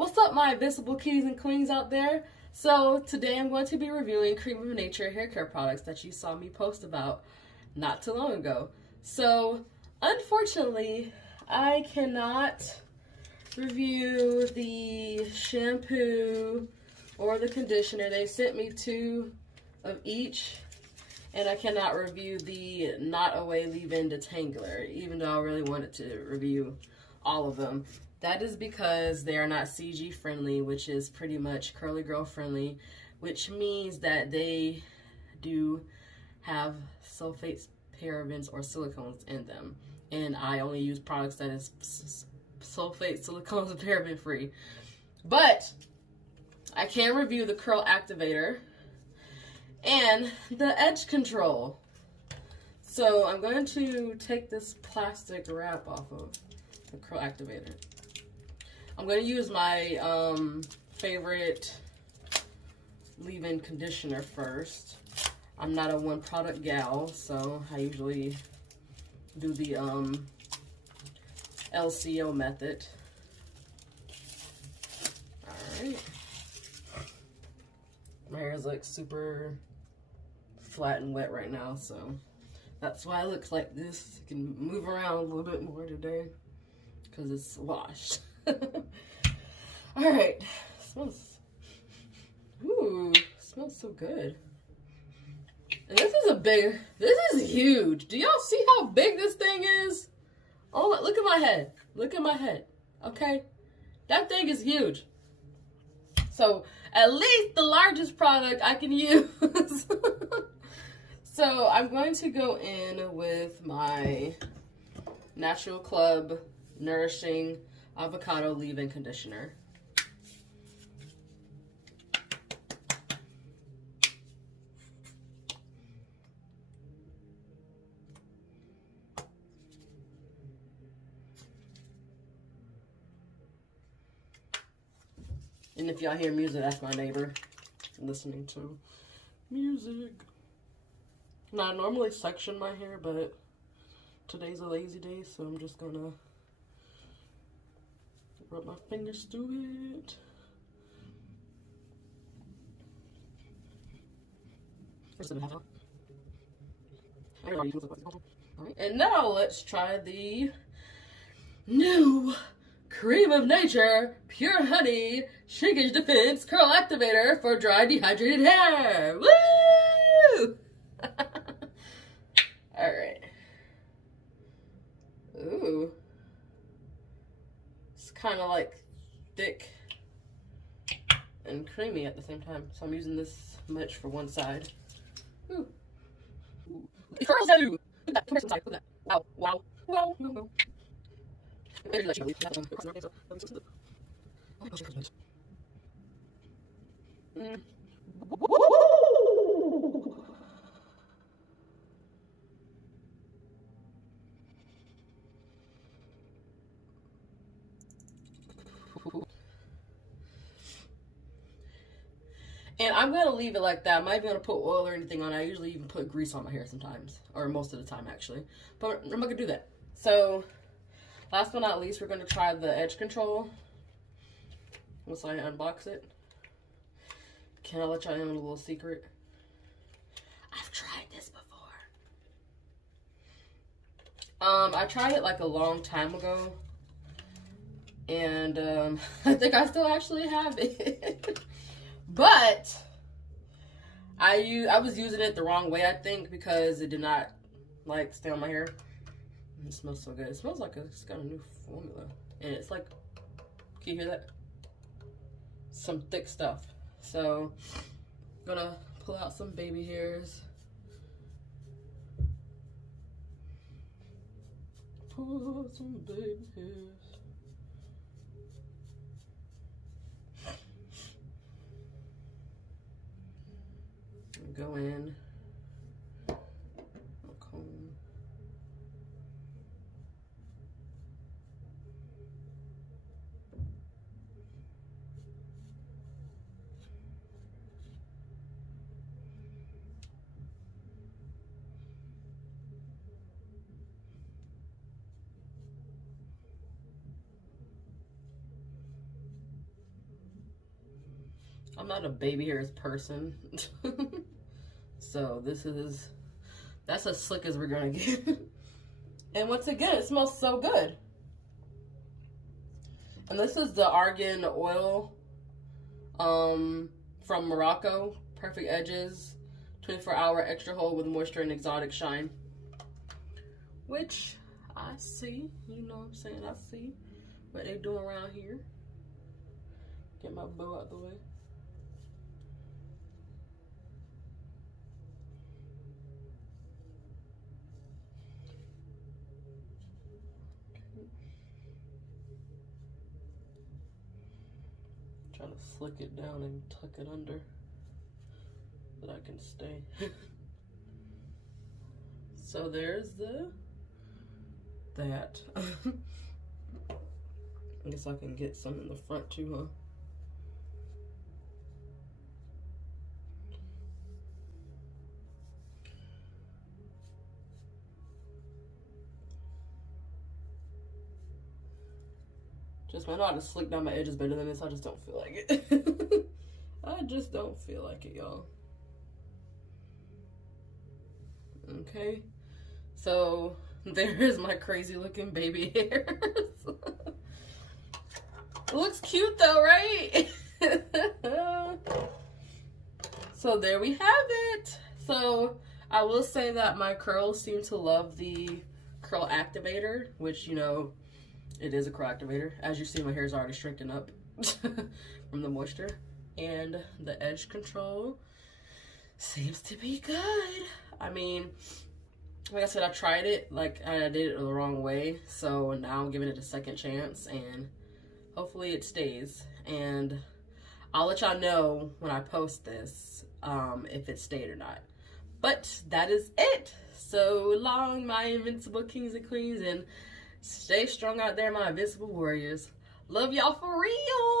What's up, my visible kings and queens out there? So today I'm going to be reviewing Creme of Nature hair care products that you saw me post about not too long ago. So unfortunately, I cannot review the shampoo or the conditioner. They sent me 2 of each, and I cannot review the Not Away Leave-In Detangler, even though I really wanted to review all of them. That is because they are not CG friendly, which is pretty much curly girl friendly, which means that they do have sulfates, parabens, or silicones in them. And I only use products that is sulfate, silicones, and paraben free. But I can review the curl activator and the edge control. So I'm going to take this plastic wrap off of the curl activator. I'm going to use my favorite leave-in conditioner first. I'm not a one product gal, so I usually do the LCO method. Alright. My hair is like super flat and wet right now, so that's why it looks like this. I can move around a little bit more today because it's washed. Alright. Smells so good. And this is huge. Do y'all see how big this thing is? Oh, look at my head. Look at my head. Okay? That thing is huge. So, at least the largest product I can use. So, I'm going to go in with my Natural Club Nourishing Avocado Leave-In Conditioner. And if y'all hear music, that's my neighbor listening to music. Now, I normally section my hair, but today's a lazy day, so I'm just gonna rub my fingers through it. Alright, and now let's try the new Creme of Nature Pure Honey Shrinkage Defense Curl Activator for dry, dehydrated hair. Woo! Alright. Ooh. It's kind of like thick and creamy at the same time. So I'm using this much for one side. Ooh. Ooh. It curls out. Look at that. Come here, side. Look at that. Wow. Wow. Wow. Wow. Wow. And I'm going to leave it like that. I'm not even going to put oil or anything on it. I usually even put grease on my hair sometimes. Or most of the time, actually. But I'm not going to do that. So, last but not least, we're going to try the edge control. Once I unbox it. Can I let y'all in on a little secret? I've tried this before. I tried it like a long time ago. And I think I still actually have it. But I was using it the wrong way, I think, because it did not like stay on my hair. It smells so good. It smells like it's got a new formula. And it's like, can you hear that? Some thick stuff. So I'm gonna pull out some baby hairs. Pull out some baby hairs. Go in, comb. I'm not a baby hairs person. So that's as slick as we're gonna get. And once again, it smells so good. And this is the argan oil from Morocco. Perfect edges, 24-hour extra hold with moisture and exotic shine. Which I see, you know what I'm saying, I see what they doing around here. Get my bow out the way. Trying to slick it down and tuck it under so that I can stay. So there's that. I guess I can get some in the front too, huh? Just I know how to slick down my edges better than this. I just don't feel like it. I just don't feel like it, y'all. Okay. So there's my crazy looking baby hairs. It looks cute though, right? So there we have it. So I will say that my curls seem to love the curl activator, which, you know, it is a curl activator. As you see, my hair is already strengthened up from the moisture. And the edge control seems to be good. I mean, like I said, I tried it, like I did it the wrong way. So now I'm giving it a second chance and hopefully it stays. And I'll let y'all know when I post this, if it stayed or not. But that is it. So long, my invincible kings and queens, and stay strong out there, my invincible warriors. Love y'all for real.